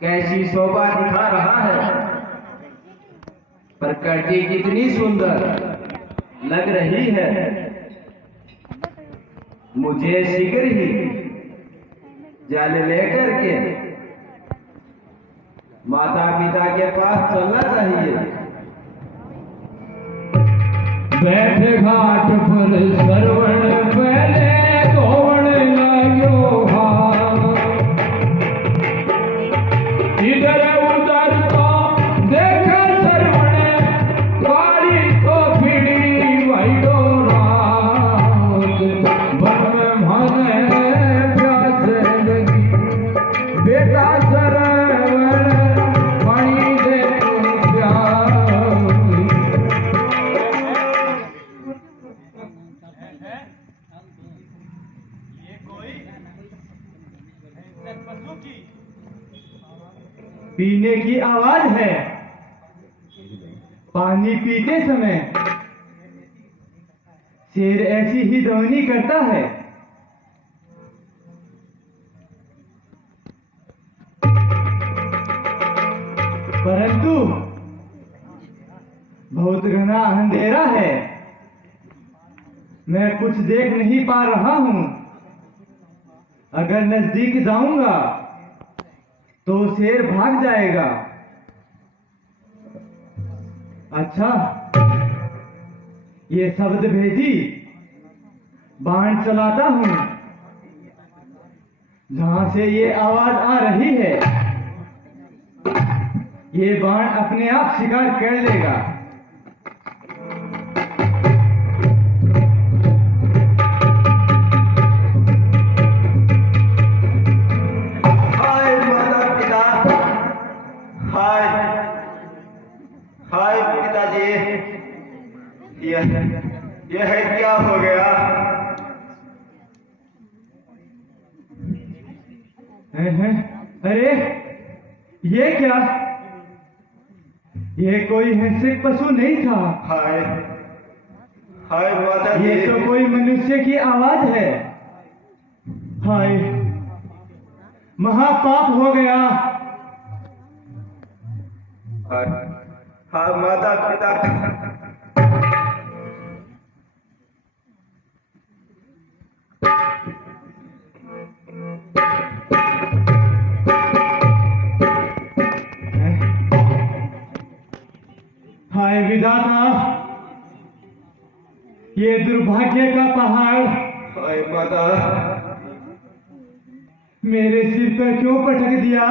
कैसी शोभा दिखा रहा है। प्रकृति कितनी सुंदर लग रही है। मुझे शीघ्र ही जल लेकर के माता पिता के पास चलना चाहिए। बैठे घाट पर सरवण पहले धोवण लाग्यो हाथ। इधर उधर तो देखे सरवण वाली को फिड़ी वैडो रात। मन में मन प्यास लगी बेटा सरवण पानी दे प्यास। पीने की आवाज है। पानी पीते समय शेर ऐसी ही ध्वनि करता है। परंतु बहुत घना अंधेरा है, मैं कुछ देख नहीं पा रहा हूं। अगर नजदीक जाऊंगा तो शेर भाग जाएगा। अच्छा, ये शब्द भेजी बाण चलाता हूं। जहां से ये आवाज आ रही है, ये बाण अपने आप शिकार कर लेगा। हाय माता पिता, हाय हाय पिताजी। यह क्या हो गया? हैं? अरे ये क्या? ये कोई हिंसक पशु नहीं था। हाय हाय माता ये जी। तो कोई मनुष्य की आवाज है। हाय, महापाप हो गया। हाय हाय माता पिता। हाय विधाता, ये दुर्भाग्य का पहाड़ हाय माता, मेरे सिर पर क्यों पटक दिया?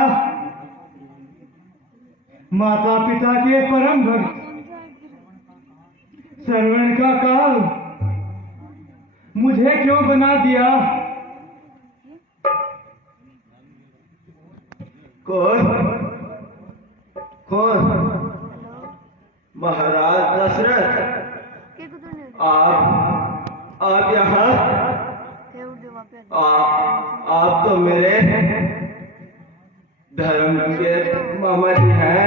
माता पिता के परम भक्त श्रवण का काल मुझे क्यों बना दिया? कौन कौन? महाराज दशरथ, आप यहाँ? आप तो मेरे धर्म के मामा जी हैं।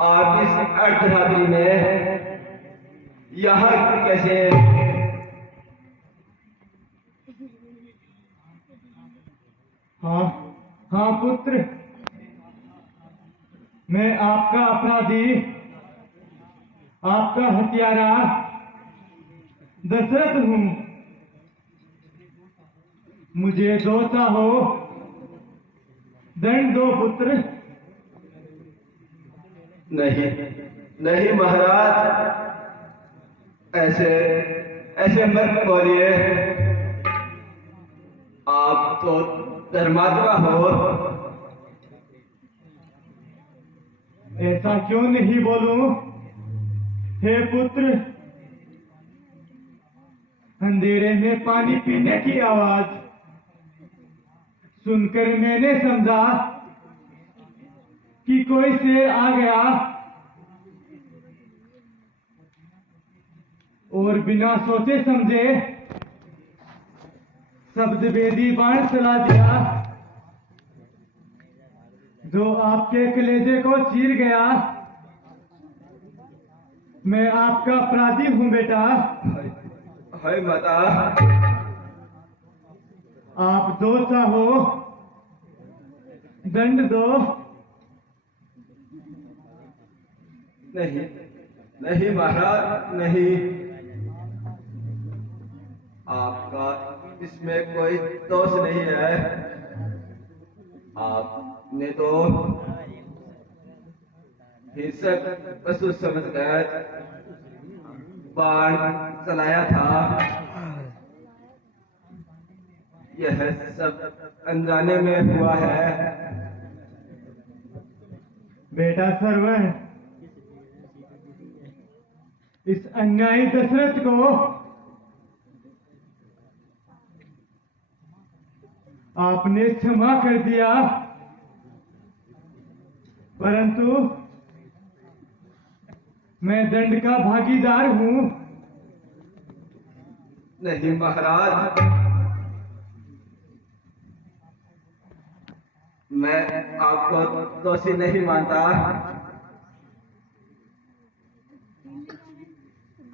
आप इस अर्धरात्रि में यहाँ कैसे? हाँ हाँ पुत्र, मैं आपका अपराधी, आपका हत्यारा दशरथ हूं। मुझे दो चाहो, दंड दो पुत्र। नहीं नहीं महाराज, ऐसे ऐसे मत बोलिए। आप तो धर्मात्मा हो। ऐसा क्यों नहीं बोलूं? हे पुत्र, अंधेरे में पानी पीने की आवाज सुनकर मैंने समझा कि कोई शेर आ गया और बिना सोचे समझे शब्द भेदी बाण चला दिया, जो आपके कलेजे को चीर गया। मैं आपका अपराधी हूं बेटा। हाय माता, आप जो चाहो दंड दो। नहीं नहीं महाराज, नहीं। आपका इसमें कोई दोष नहीं है। आपने तो हिंसक पशु समझकर बाण चलाया था। यह सब अनजाने में हुआ है। बेटा सरवण, इस अन्यायी दशरथ को आपने क्षमा कर दिया, परंतु मैं दंड का भागीदार हूं। नहीं महाराज, मैं आपको दोषी नहीं मानता।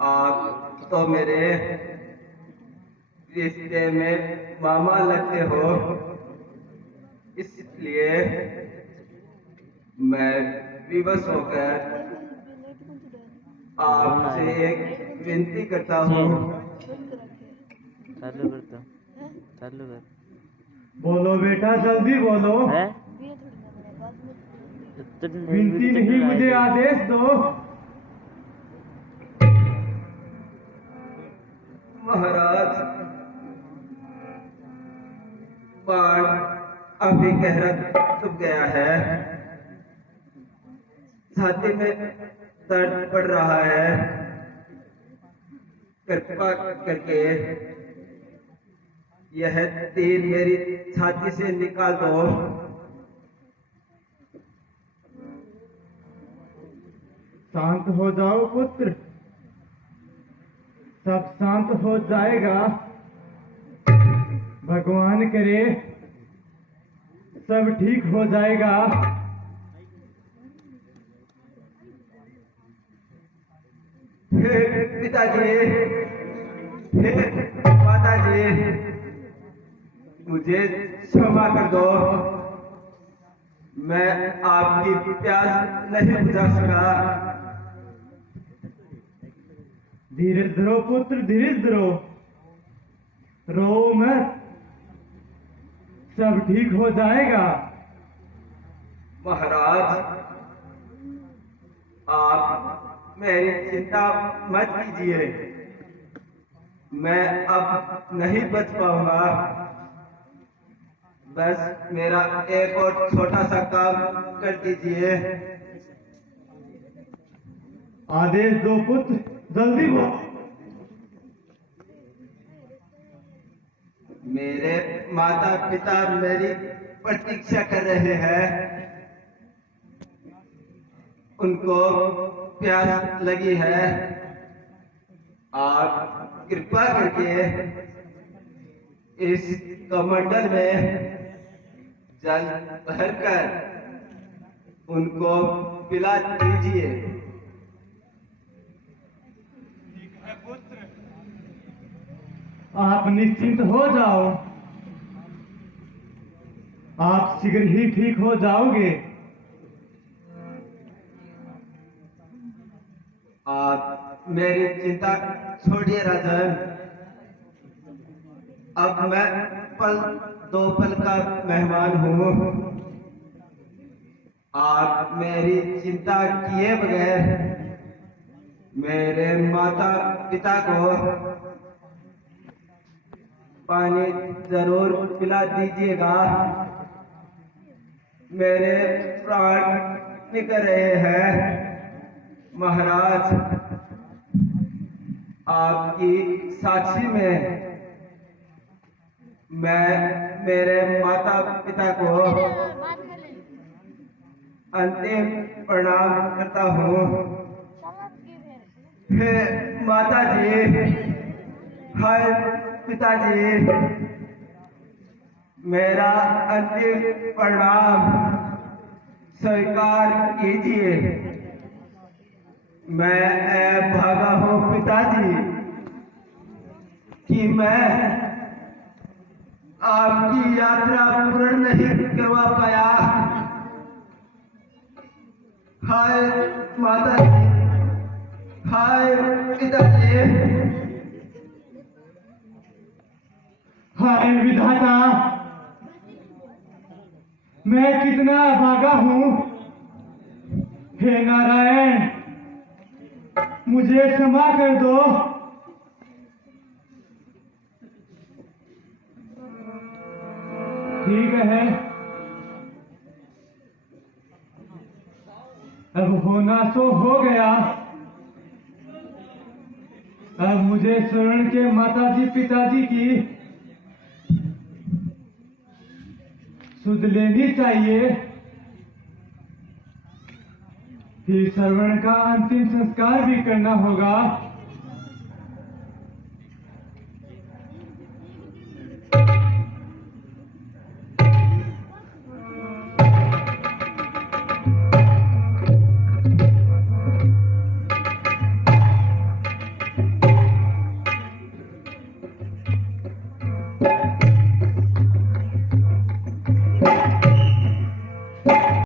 आप तो मेरे रिश्ते में मामा लगते हो, इसलिए मैं विवश होकर आपसे एक विनती करता हूँ। चालू कर। बोलो बेटा, जल्दी बोलो। विनती नहीं, मुझे आदेश दो। महाराज, बाण अभी गहरा चुभ गया है। छाती में दर्द पड़ रहा है। कृपा करके यह तीर मेरी छाती से निकाल दो। शांत हो जाओ पुत्र, सब शांत हो जाएगा। भगवान करे सब ठीक हो जाएगा। हे पिताजी, हे माताजी, मुझे क्षमा कर दो। मैं आपकी प्यास नहीं बुझा सका। धीरज धरो पुत्र, धीरज धरो, रो मत, सब ठीक हो जाएगा। महाराज, आप मेरी चिंता मत कीजिए। मैं अब नहीं बच पाऊंगा। बस मेरा एक और छोटा सा काम कर दीजिए। आदेश दो पुत्र, जल्दी बोलो। मेरे माता पिता मेरी प्रतीक्षा कर रहे हैं। उनको प्यास लगी है। आप कृपा करके इस कमंडल में जल भरकर उनको पिला दीजिए। आप निश्चिंत हो जाओ, आप शीघ्र ही ठीक हो जाओगे। आप मेरी चिंता छोड़िए राजन। अब मैं पल दो पल का मेहमान हूँ। आप मेरी चिंता किए बगैर मेरे माता पिता को पानी जरूर पिला दीजिएगा। मेरे प्राण निकल रहे हैं। महाराज, आपकी साक्षी में मैं मेरे माता पिता को अंतिम प्रणाम करता हूँ। हे माता जी, हाय पिताजी, मेरा अंतिम प्रणाम स्वीकार कीजिए। मैं भागा हूँ पिताजी कि मैं आपकी यात्रा पूर्ण नहीं करवा पाया। हाय माता जी, हाय पिताजी। हाय विधाता, मैं कितना अभागा हूँ। हे नारायण, मुझे क्षमा कर दो। ठीक है, अब होना सो हो गया। अब मुझे स्वर्ण के माताजी पिताजी की सुध लेनी चाहिए। फिर श्रवण का अंतिम संस्कार भी करना होगा।